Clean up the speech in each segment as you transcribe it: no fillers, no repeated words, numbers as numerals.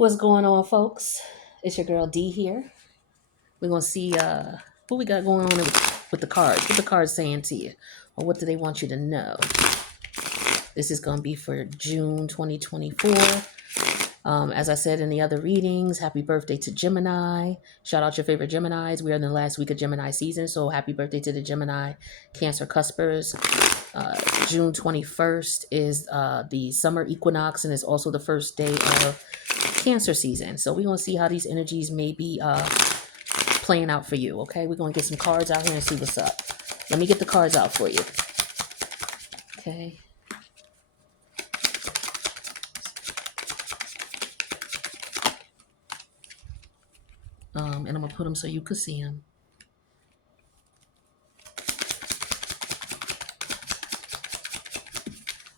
What's going on, folks? It's your girl D here. We're gonna see what we got going on with the cards. What the cards saying to you, or what do they want you to know? This is gonna be for June 2024. As I said in the other readings, happy birthday to Gemini. Shout out your favorite Geminis. We are in the last week of Gemini season, so happy birthday to the Gemini Cancer Cuspers. June 21st is the summer equinox, and it's also the first day of Cancer season. So we're going to see how these energies may be playing out for you, okay? We're going to get some cards out here and see what's up. Let me get the cards out for you. Okay. And I'm going to put them so you can see them.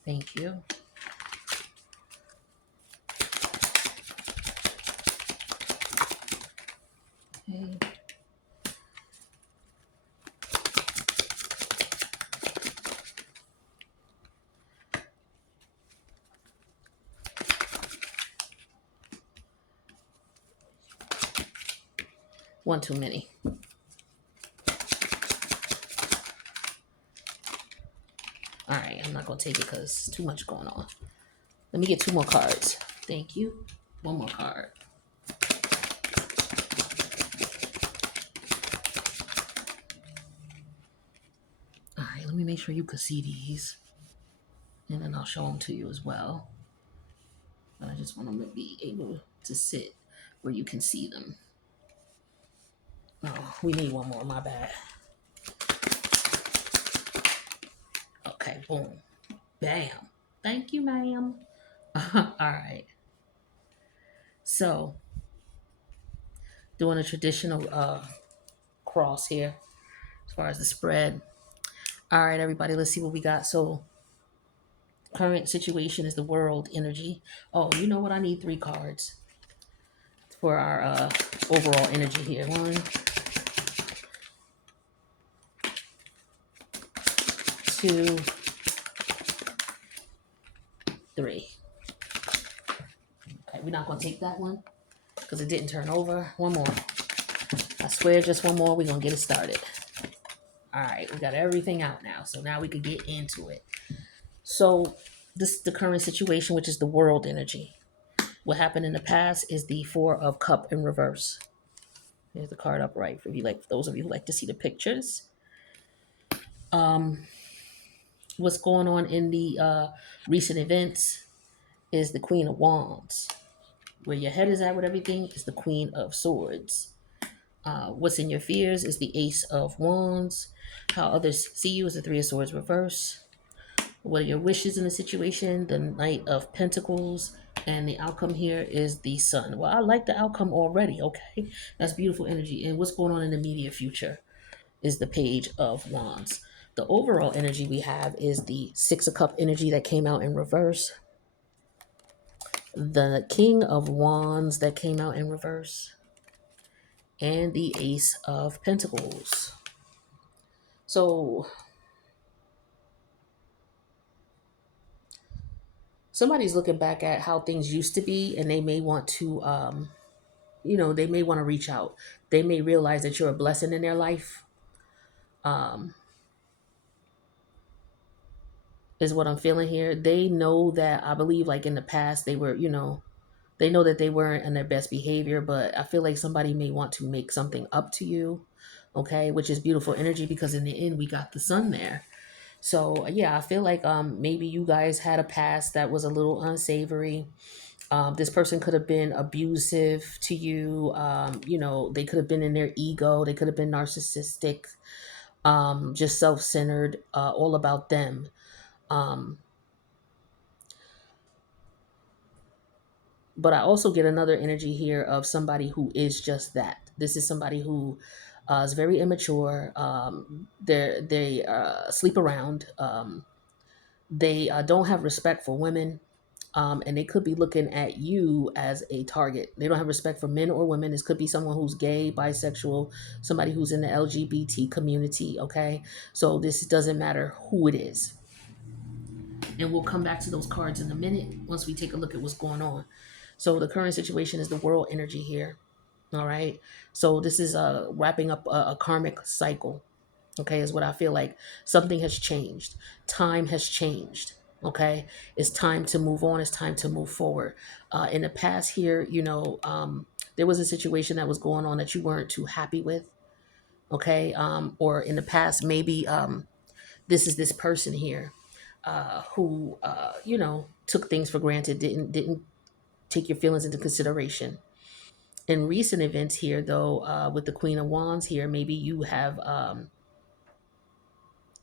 Thank you. Okay. One too many. All right, I'm not going to take it because too much going on. Let me get two more cards. Thank you. One more card. All right, let me make sure you can see these. And then I'll show them to you as well. But I just want them to be able to sit where you can see them. Oh, we need one more, my bad. Okay, boom. Bam. Thank you, ma'am. All right. So, doing a traditional cross here as far as the spread. All right, everybody, let's see what we got. So, current situation is the world energy. Oh, you know what? I need 3 cards for our overall energy here. 1, 2, 3. Okay, we're not going to take that one because it didn't turn over. One more. I swear, just one more. We're going to get it started. All right, we got everything out now. So now we could get into it. So this is the current situation, which is the world energy. What happened in the past is the 4 of Cup in reverse. There's the card upright for you, like for those of you who like to see the pictures. What's going on in the recent events is the Queen of Wands. Where your head is at with everything is the Queen of Swords. What's in your fears is the Ace of Wands. How others see you is the 3 of Swords reverse. What are your wishes in the situation? The Knight of Pentacles. And the outcome here is the Sun. Well, I like the outcome already. Okay. That's beautiful energy. And what's going on in the immediate future is the Page of Wands. The overall energy we have is the 6 of Cup energy that came out in reverse. The King of Wands that came out in reverse. And the Ace of Pentacles. So somebody's looking back at how things used to be, and they may want to they may want to reach out. They may realize that you're a blessing in their life. Is what I'm feeling here. They know that, I believe, like in the past they were, they know that they weren't in their best behavior, but I feel like somebody may want to make something up to you. Okay, which is beautiful energy because in the end we got the Sun there. So yeah, I feel like maybe you guys had a past that was a little unsavory. This person could have been abusive to you. They could have been in their ego. They could have been narcissistic, just self-centered, all about them. But I also get another energy here of somebody who is just that. This is somebody who is very immature. They sleep around. They don't have respect for women. And they could be looking at you as a target. They don't have respect for men or women. This could be someone who's gay, bisexual, somebody who's in the LGBT community, okay? So this doesn't matter who it is. And we'll come back to those cards in a minute once we take a look at what's going on. So the current situation is the world energy here. All right. So this is wrapping up a karmic cycle. Okay, is what I feel like. Something has changed. Time has changed. Okay, it's time to move on. It's time to move forward. In the past, here, there was a situation that was going on that you weren't too happy with. Okay, or in the past, maybe this is this person here who, took things for granted, didn't take your feelings into consideration. In recent events here, though, with the Queen of Wands here, maybe you have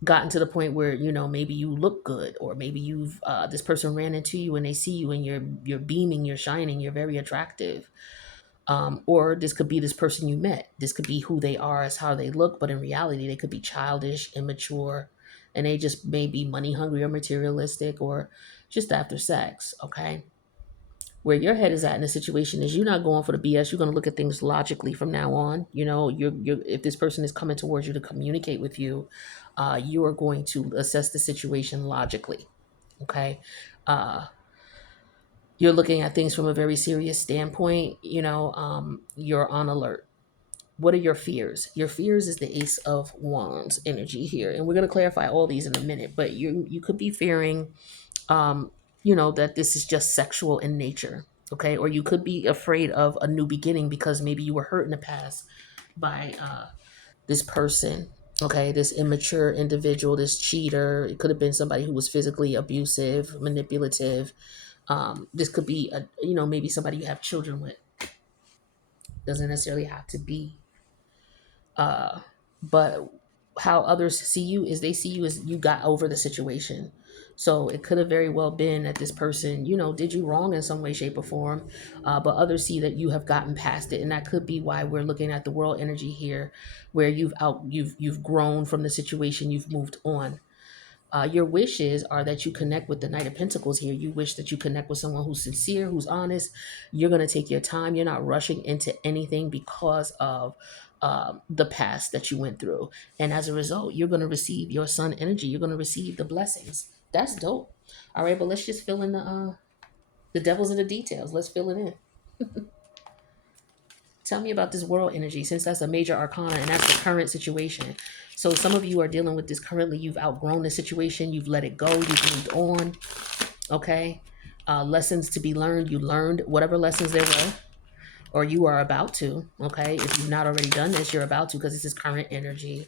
gotten to the point where maybe you look good, or maybe you've this person ran into you and they see you and you're beaming, you're shining, you're very attractive. Or this could be this person you met. This could be who they are as how they look, but in reality they could be childish, immature, and they just may be money hungry or materialistic or just after sex. Okay, where your head is at in the situation is you're not going for the BS. You're going to look at things logically from now on. You're if this person is coming towards you to communicate with you, you are going to assess the situation logically. Okay, uh, you're looking at things from a very serious standpoint. You're on alert. What are your fears? Your fears is the Ace of Wands energy here, and we're going to clarify all these in a minute. But you could be fearing um, that this is just sexual in nature. Okay. Or you could be afraid of a new beginning because maybe you were hurt in the past by this person. Okay. This immature individual, this cheater. It could have been somebody who was physically abusive, manipulative. This could be, maybe somebody you have children with. Doesn't necessarily have to be uh, but how others see you is they see you as you got over the situation. So it could have very well been that this person, did you wrong in some way, shape, or form, but others see that you have gotten past it, and that could be why we're looking at the world energy here, where you've grown from the situation, you've moved on. Your wishes are that you connect with the Knight of Pentacles here. You wish that you connect with someone who's sincere, who's honest. You're going to take your time. You're not rushing into anything because of the past that you went through. And as a result, you're going to receive your sun energy. You're going to receive the blessings. That's dope. All right, but let's just fill in the devil's in the details. Let's fill it in. Tell me about this world energy, since that's a major arcana and that's the current situation. So some of you are dealing with this currently. You've outgrown the situation. You've let it go. You've moved on. Okay. Lessons to be learned. You learned whatever lessons there were, or you are about to. Okay. If you've not already done this, you're about to, because this is current energy.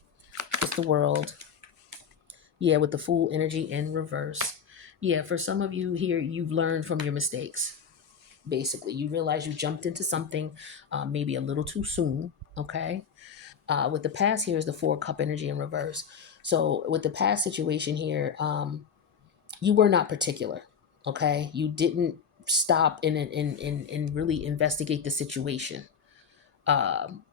It's the world. Yeah, with the Fool energy in reverse. Yeah, for some of you here, you've learned from your mistakes. Basically, you realize you jumped into something maybe a little too soon. Okay. With the past here is the Four-Cup energy in reverse. So with the past situation here, you were not particular. Okay. You didn't stop and really investigate the situation. Um,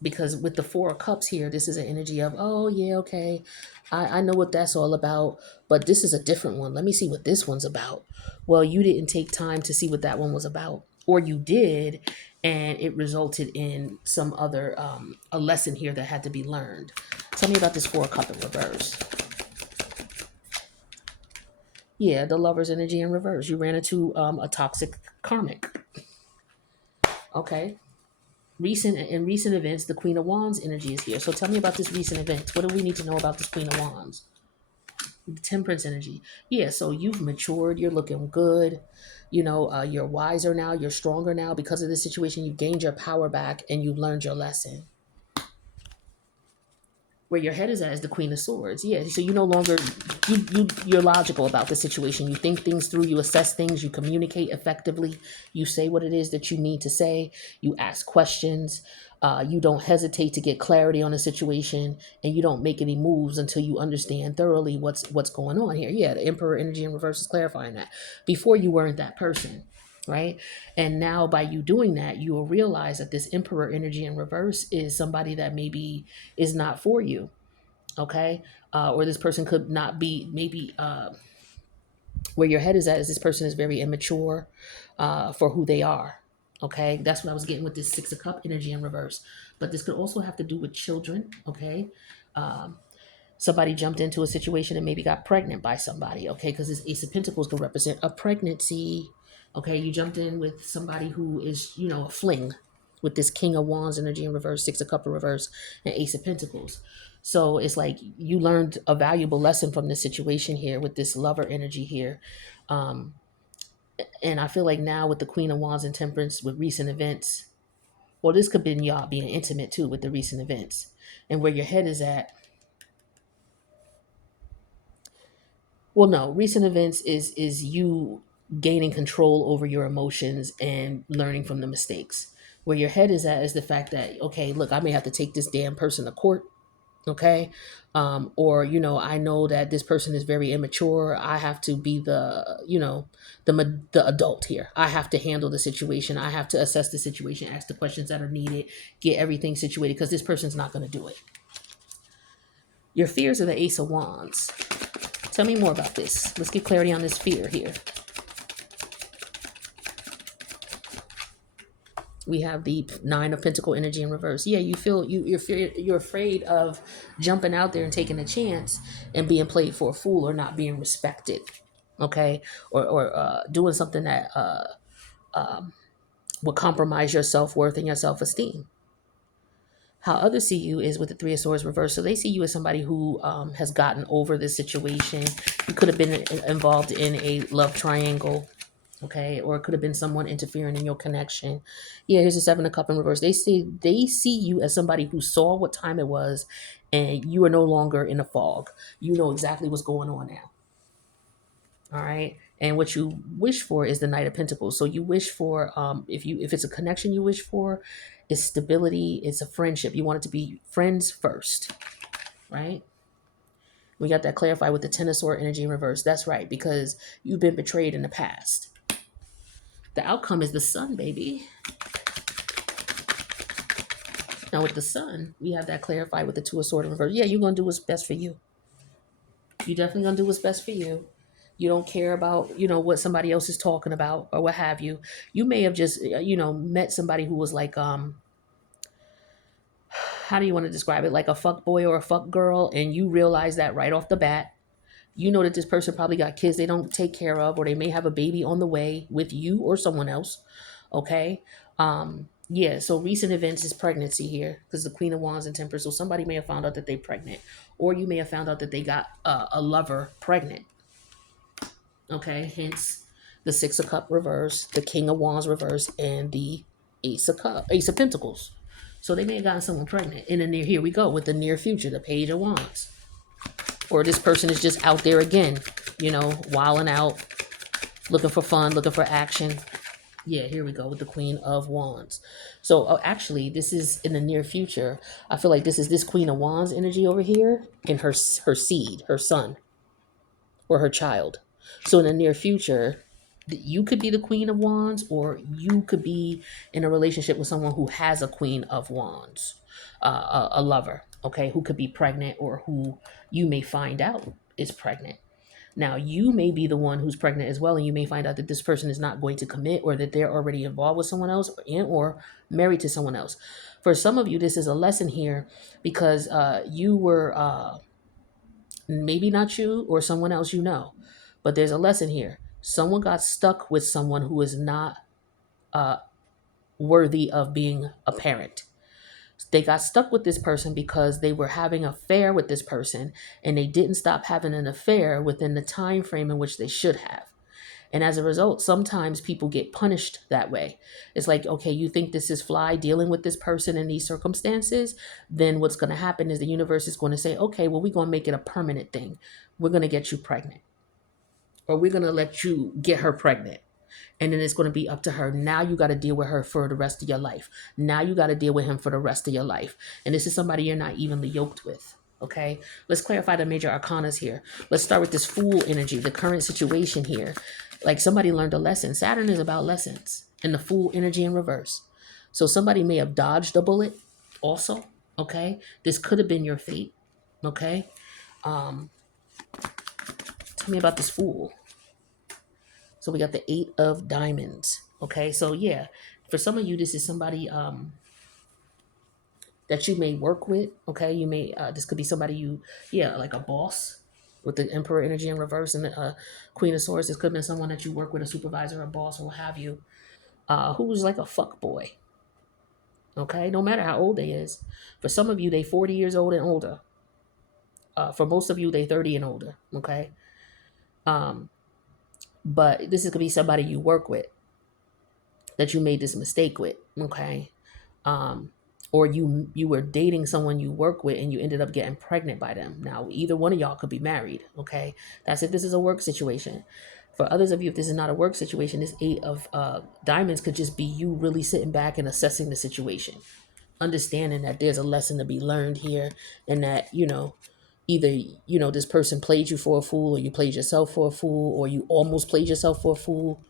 because with the Four of Cups here, this is an energy of, oh yeah, okay, I know what that's all about, but this is a different one. Let me see what this one's about. Well, you didn't take time to see what that one was about, or you did, and it resulted in some other a lesson here that had to be learned. Tell me about this Four of Cup in reverse. Yeah, the Lover's energy in reverse. You ran into a toxic karmic. Okay. Recent events, the Queen of Wands energy is here. So tell me about this recent event. What do we need to know about this Queen of Wands? The Temperance energy. Yeah, so you've matured. You're looking good. You're wiser now. You're stronger now because of this situation. You've gained your power back and you've learned your lesson. Where your head is at is the Queen of Swords. Yeah, so you no longer you're logical about the situation. You think things through, you assess things, you communicate effectively, you say what it is that you need to say, you ask questions, you don't hesitate to get clarity on a situation, and you don't make any moves until you understand thoroughly what's going on here. Yeah, the Emperor energy in reverse is clarifying that. Before, you weren't that person. Right. And now by you doing that, you will realize that this Emperor energy in reverse is somebody that maybe is not for you. Okay. Or this person could not be, maybe where your head is at is this person is very immature for who they are. Okay. That's what I was getting with this Six of Cup energy in reverse. But this could also have to do with children. Okay. Um, Somebody jumped into a situation and maybe got pregnant by somebody. Okay. Because this Ace of Pentacles could represent a pregnancy. Okay, you jumped in with somebody who is, a fling with this King of Wands energy in reverse, Six of Cups in reverse, and Ace of Pentacles. So it's like you learned a valuable lesson from this situation here with this lover energy here. Um, and I feel like now with the Queen of Wands and Temperance with recent events, well, this could have been y'all being intimate too with the recent events. And where your head is at, well, no, recent events is you gaining control over your emotions and learning from the mistakes. Where your head is at is the fact that, okay, look, I may have to take this damn person to court, okay, or I know that this person is very immature. I have to be the adult here. I have to handle the situation. I have to assess the situation, ask the questions that are needed, get everything situated, because this person's not going to do it. Your fears are the Ace of Wands. Tell me more about this. Let's get clarity on this fear here. We have the Nine of Pentacle energy in reverse. Yeah, you feel you're afraid of jumping out there and taking a chance and being played for a fool or not being respected, okay, or doing something that would compromise your self worth and your self esteem. How others see you is with the Three of Swords reverse. So they see you as somebody who has gotten over this situation. You could have been involved in a love triangle, okay, or it could have been someone interfering in your connection. Yeah, here's the Seven of Cups in reverse. They see you as somebody who saw what time it was, and you are no longer in a fog. You know exactly what's going on now. All right. And what you wish for is the Knight of Pentacles. So you wish for, if it's a connection you wish for, is stability. It's a friendship. You want it to be friends first, right? We got that clarified with the Ten of Swords energy in reverse. That's right, because you've been betrayed in the past. The outcome is the Sun, baby. Now with the Sun, we have that clarified with the Two of Swords in reverse. Yeah, you're gonna do what's best for you. You're definitely gonna do what's best for you. You don't care about, what somebody else is talking about or what have you. You may have just, met somebody who was like, how do you want to describe it? Like a fuck boy or a fuck girl, and you realize that right off the bat. You know that this person probably got kids they don't take care of, or they may have a baby on the way with you or someone else. Okay. Yeah, so recent events is pregnancy here because the Queen of Wands and Temperance. So somebody may have found out that they're pregnant, or you may have found out that they got a lover pregnant. Okay, hence the Six of Cup reverse, the King of Wands reverse, and the Ace of Pentacles. So they may have gotten someone pregnant in the near. Here we go with the near future, the Page of Wands, or this person is just out there again, wilding out, looking for fun, looking for action. Yeah, here we go with the Queen of Wands. So actually, this is in the near future. I feel like this Queen of Wands energy over here in her seed, her son, or her child. So in the near future, you could be the Queen of Wands, or you could be in a relationship with someone who has a Queen of Wands, a lover, okay, who could be pregnant or who you may find out is pregnant. Now, you may be the one who's pregnant as well, and you may find out that this person is not going to commit, or that they're already involved with someone else, or married to someone else. For some of you, this is a lesson here because you were maybe not you or someone else but there's a lesson here. Someone got stuck with someone who is not uh, worthy of being a parent. They got stuck with this person because they were having an affair with this person, and they didn't stop having an affair within the time frame in which they should have. And as a result, sometimes people get punished that way. It's like, okay, you think this is fly dealing with this person in these circumstances, then what's going to happen is the universe is going to say, okay, well, we're going to make it a permanent thing. We're going to get you pregnant, or we're going to let you get her pregnant. And then it's going to be up to her. Now you got to deal with her for the rest of your life. Now you got to deal with him for the rest of your life. And this is somebody you're not evenly yoked with. Okay, let's clarify the major arcanas here. Let's start with this Fool energy, the current situation here. Like somebody learned a lesson. Saturn is about lessons, and the Fool energy in reverse. So somebody may have dodged a bullet also. Okay, this could have been your fate. Okay, tell me about this Fool. So we got the Eight of Diamonds. Okay, so yeah, for some of you, this is somebody that you may work with. Okay, you may this could be somebody like a boss. with the Emperor energy in reverse and the Queen of Swords. This could have been someone that you work with, a supervisor, a boss, or what have you, who's like a fuck boy. Okay, no matter how old they is. For some of you, they 40 years old and older. For most of you, they 30 and older. Okay, um, but this is gonna be somebody you work with that you made this mistake with. Okay, um, or you were dating someone you work with and you ended up getting pregnant by them. Now, either one of y'all could be married. Okay, that's if this is a work situation. For others of you, if this is not a work situation, this eight of diamonds could just be you really sitting back and assessing the situation, understanding that there's a lesson to be learned here, and that either this person played you for a fool, or you played yourself for a fool, or you almost played yourself for a fool,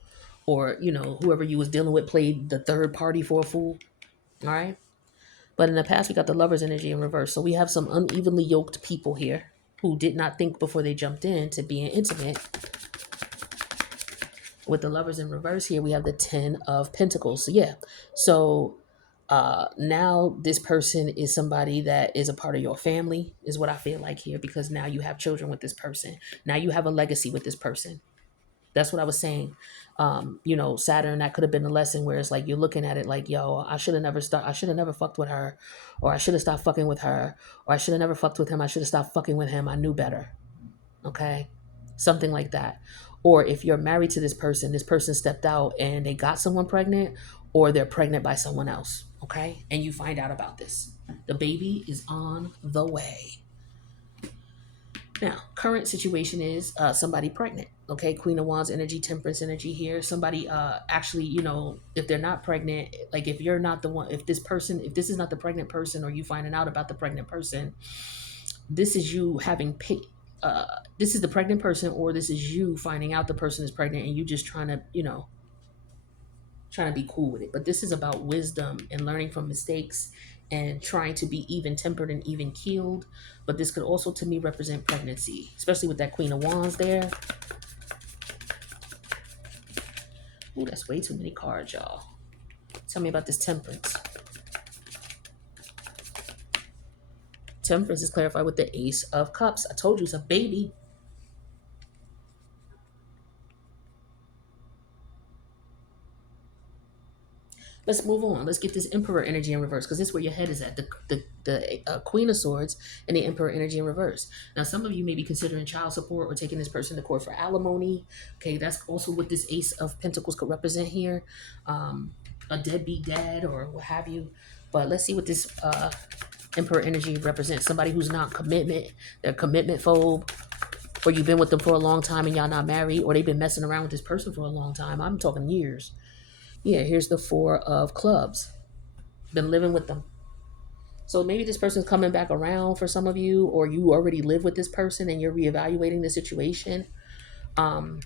or whoever you was dealing with played the third party for a fool. All right. But in the past, we got the Lover's energy in reverse. So we have some unevenly yoked people here who did not think before they jumped into being intimate. With the Lovers in reverse here, we have the Ten of Pentacles. So yeah. So now this person is somebody that is a part of your family, is what I feel like here, because now you have children with this person. Now you have a legacy with this person. That's what I was saying. Saturn, that could have been a lesson where it's like you're looking at it like, yo, I should have never fucked with her, or I should have stopped fucking with her, or I should have never fucked with him. I should have stopped fucking with him. I knew better. Okay. Something like that. Or if you're married to this person stepped out and they got someone pregnant, or they're pregnant by someone else. Okay. And you find out about this. The baby is on the way. Now, current situation is somebody pregnant. Okay, Queen of Wands energy, Temperance energy here. Somebody actually, if they're not pregnant, like if you're not the one, if this is not the pregnant person, or you finding out about the pregnant person, this is you having this is the pregnant person, or this is you finding out the person is pregnant and you just trying to, trying to be cool with it. But this is about wisdom and learning from mistakes and trying to be even tempered and even keeled. But this could also, to me, represent pregnancy, especially with that Queen of Wands there. Ooh, that's way too many cards, y'all. Tell me about this Temperance. Temperance is clarified with the Ace of Cups. I told you it's a baby. Let's move on. Let's get this Emperor energy in reverse, because this is where your head is at. The Queen of Swords and the Emperor energy in reverse. Now, some of you may be considering child support or taking this person to court for alimony. Okay, that's also what this Ace of Pentacles could represent here. A deadbeat dad or what have you. But let's see what this Emperor energy represents. Somebody who's not commitment. They're commitment phobe. Or you've been with them for a long time and y'all not married. Or they've been messing around with this person for a long time. I'm talking years. Yeah, here's the Four of Clubs. Been living with them. So maybe this person's coming back around for some of you, or you already live with this person and you're reevaluating the situation. Or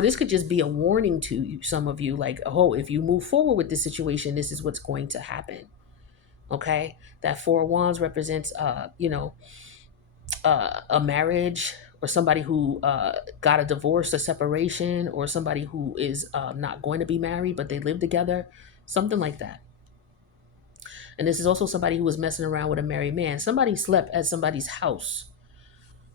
this could just be a warning to you, some of you, like, oh, if you move forward with this situation, this is what's going to happen. Okay? That Four of Wands represents, a marriage, or somebody who got a divorce, a separation, or somebody who is not going to be married, but they live together, something like that. And this is also somebody who was messing around with a married man. Somebody slept at somebody's house,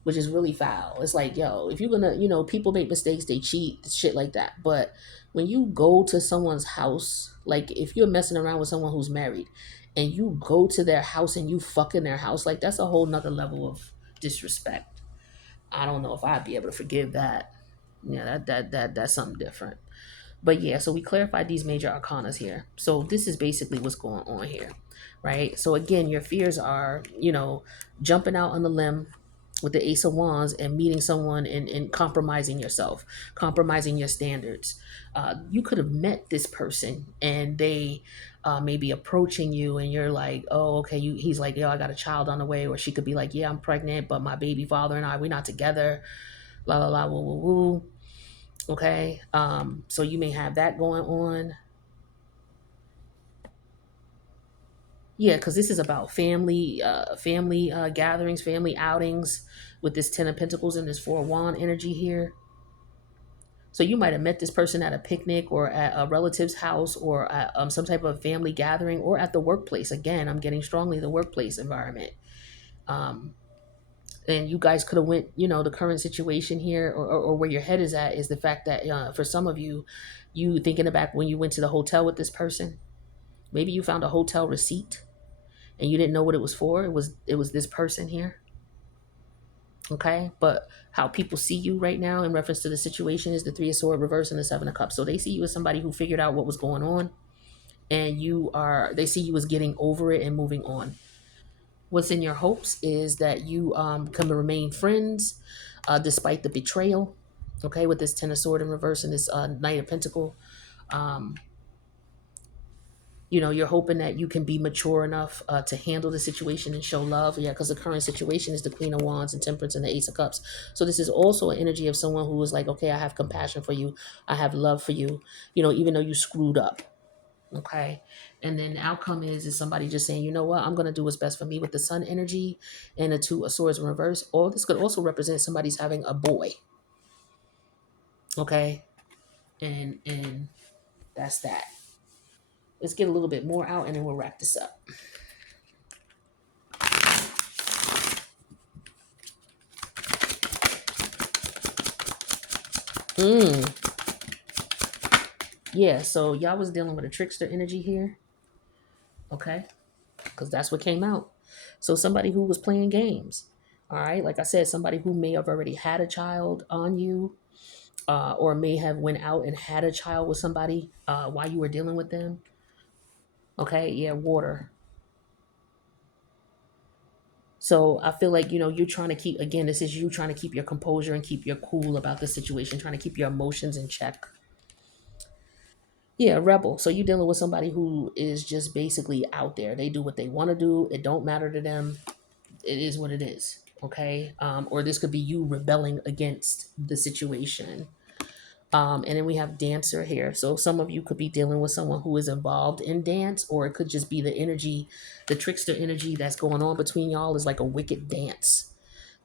which is really foul. It's like, yo, if you're gonna, people make mistakes, they cheat, shit like that. But when you go to someone's house, like if you're messing around with someone who's married and you go to their house and you fuck in their house, like that's a whole nother level of disrespect. I don't know if I'd be able to forgive that. Yeah, that's something different. But yeah, so we clarified these major arcanas here. So this is basically what's going on here, right? So again, your fears are, jumping out on the limb with the Ace of Wands and meeting someone and compromising yourself, compromising your standards. You could have met this person and they may be approaching you and you're like, oh, okay. He's like, yo, I got a child on the way. Or she could be like, yeah, I'm pregnant, but my baby father and I, we're not together. La, la, la, woo, woo, woo. Okay. So you may have that going on. Yeah, because this is about family gatherings, family outings with this Ten of Pentacles and this Four of Wand energy here. So you might have met this person at a picnic or at a relative's house or at some type of family gathering or at the workplace. Again, I'm getting strongly the workplace environment. Um, and you guys could have went, the current situation here, or where your head is at, is the fact that for some of you, you thinking back when you went to the hotel with this person, maybe you found a hotel receipt and you didn't know what it was for. It was this person here. Okay, but how people see you right now in reference to the situation is the Three of Swords reverse and the Seven of Cups. So they see you as somebody who figured out what was going on, and they see you as getting over it and moving on. What's in your hopes is that you can remain friends despite the betrayal. Okay, with this Ten of Sword in reverse and this Knight of Pentacle. Um, you're hoping that you can be mature enough to handle the situation and show love. Yeah, because the current situation is the Queen of Wands and Temperance and the Ace of Cups. So this is also an energy of someone who is like, okay, I have compassion for you. I have love for you, even though you screwed up. Okay. And then the outcome is somebody just saying, you know what, I'm going to do what's best for me with the Sun energy and the Two of Swords in reverse. Or this could also represent somebody's having a boy. Okay. And that's that. Let's get a little bit more out and then we'll wrap this up. Mm. Yeah, so y'all was dealing with a trickster energy here. Okay. Because that's what came out. So somebody who was playing games. All right. Like I said, somebody who may have already had a child on you, or may have went out and had a child with somebody while you were dealing with them. Okay. Yeah. Water. So I feel like, you're trying to keep, again, this is you trying to keep your composure and keep your cool about the situation, trying to keep your emotions in check. Yeah, rebel. So you're dealing with somebody who is just basically out there. They do what they want to do. It don't matter to them. It is what it is. Okay. Or this could be you rebelling against the situation. And then we have dancer here. So some of you could be dealing with someone who is involved in dance, or it could just be the energy, the trickster energy that's going on between y'all is like a wicked dance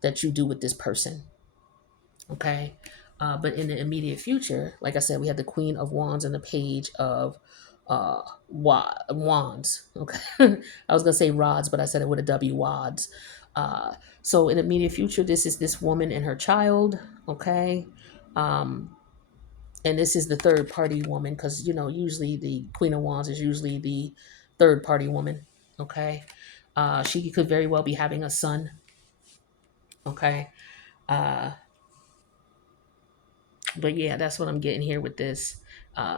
that you do with this person. Okay. But in the immediate future, like I said, we have the Queen of Wands and the Page of Wands. Okay. I was going to say rods, but I said it with a W, wads. So in the immediate future, this is this woman and her child. Okay. Um, and this is the third party woman because, usually the Queen of Wands is usually the third party woman. Okay. She could very well be having a son. Okay. Uh, but yeah, that's what I'm getting here with this.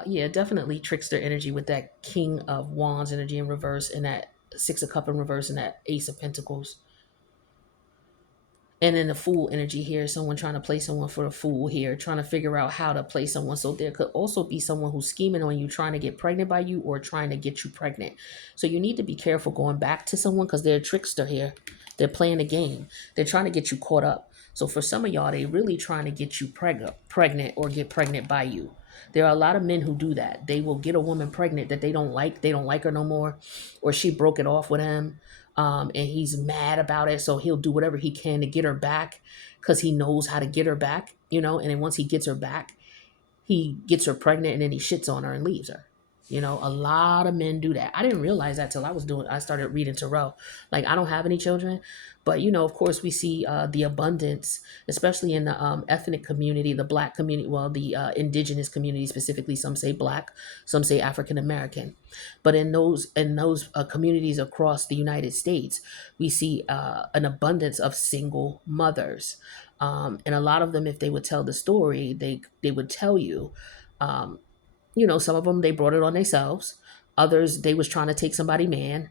Yeah, definitely trickster energy with that King of Wands energy in reverse and that Six of Cup in reverse and that Ace of Pentacles. And then the Fool energy here, someone trying to play someone for a fool here, trying to figure out how to play someone. So there could also be someone who's scheming on you, trying to get pregnant by you or trying to get you pregnant. So you need to be careful going back to someone because they're a trickster here. They're playing a game. They're trying to get you caught up. So for some of y'all, they really trying to get you pregnant or get pregnant by you. There are a lot of men who do that. They will get a woman pregnant that they don't like. They don't like her no more, or she broke it off with him, and he's mad about it. So he'll do whatever he can to get her back because he knows how to get her back, And then once he gets her back, he gets her pregnant and then he shits on her and leaves her. A lot of men do that. I didn't realize that till I started reading tarot. Like, I don't have any children, but of course we see the abundance, especially in the ethnic community, the Black community, well, the indigenous community specifically. Some say Black, some say African American, but in those communities across the United States, we see an abundance of single mothers, and a lot of them, if they would tell the story, they would tell you. Um, some of them they brought it on themselves. Others they was trying to take somebody man.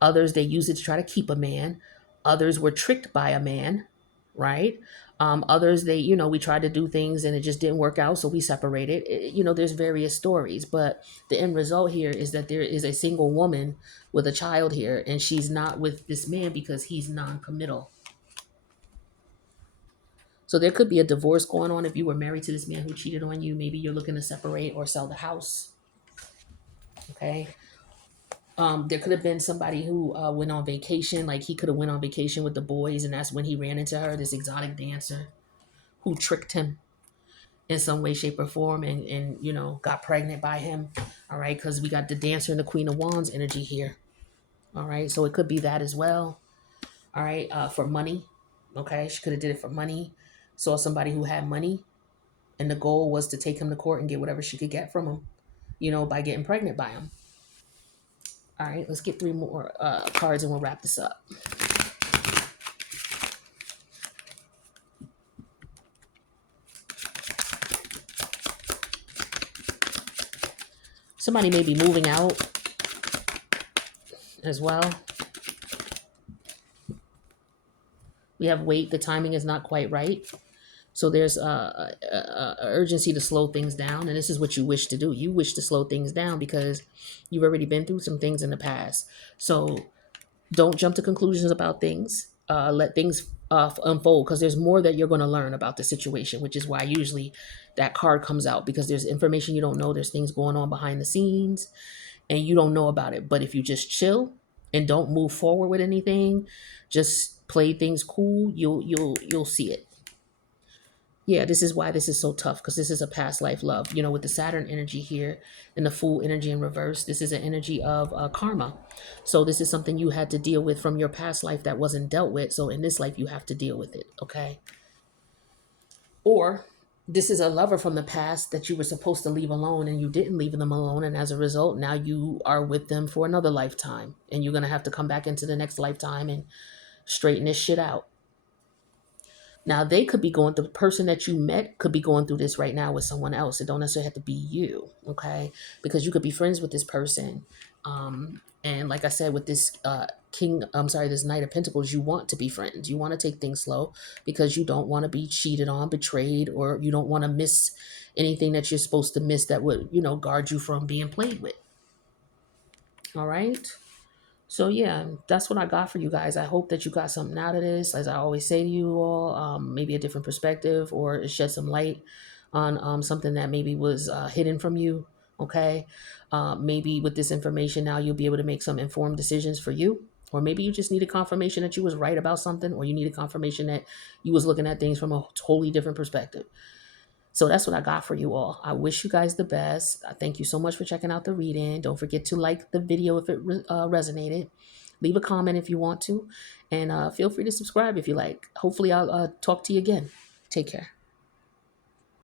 Others they used it to try to keep a man. Others were tricked by a man, right? Others they we tried to do things and it just didn't work out, so we separated. There's various stories, but the end result here is that there is a single woman with a child here, and she's not with this man because he's non-committal. So there could be a divorce going on if you were married to this man who cheated on you. Maybe you're looking to separate or sell the house. Okay. There could have been somebody who went on vacation, like he could have went on vacation with the boys, and that's when he ran into her, this exotic dancer who tricked him in some way, shape, or form, and got pregnant by him. All right, because we got the dancer and the Queen of Wands energy here. All right, so it could be that as well. All right, for money. Okay, she could have did it for money, saw somebody who had money, and the goal was to take him to court and get whatever she could get from him, by getting pregnant by him. All right, let's get three more cards and we'll wrap this up. Somebody may be moving out as well. We have wait. The timing is not quite right. So there's a urgency to slow things down. And this is what you wish to do. You wish to slow things down because you've already been through some things in the past. So don't jump to conclusions about things. Let things unfold because there's more that you're going to learn about the situation, which is why usually that card comes out because there's information you don't know. There's things going on behind the scenes and you don't know about it. But if you just chill and don't move forward with anything, just play things cool, you'll see it. Yeah, this is why this is so tough because this is a past life love. With the Saturn energy here and the Fool energy in reverse, this is an energy of karma. So this is something you had to deal with from your past life that wasn't dealt with. So in this life, you have to deal with it. Okay. Or this is a lover from the past that you were supposed to leave alone and you didn't leave them alone. And as a result, now you are with them for another lifetime and you're going to have to come back into the next lifetime and straighten this shit out. Now they could be the person that you met could be going through this right now with someone else. It don't necessarily have to be you, okay? Because you could be friends with this person. And like I said, with this this Knight of Pentacles, you want to be friends. You want to take things slow because you don't want to be cheated on, betrayed, or you don't want to miss anything that you're supposed to miss that would, guard you from being played with. All right. So yeah, that's what I got for you guys. I hope that you got something out of this. As I always say to you all, maybe a different perspective or shed some light on something that maybe was hidden from you. Okay, maybe with this information now you'll be able to make some informed decisions for you, or maybe you just needed confirmation that you was right about something, or you needed confirmation that you was looking at things from a totally different perspective. So that's what I got for you all. I wish you guys the best. I thank you so much for checking out the reading. Don't forget to like the video if it resonated. Leave a comment if you want to. And feel free to subscribe if you like. Hopefully I'll talk to you again. Take care.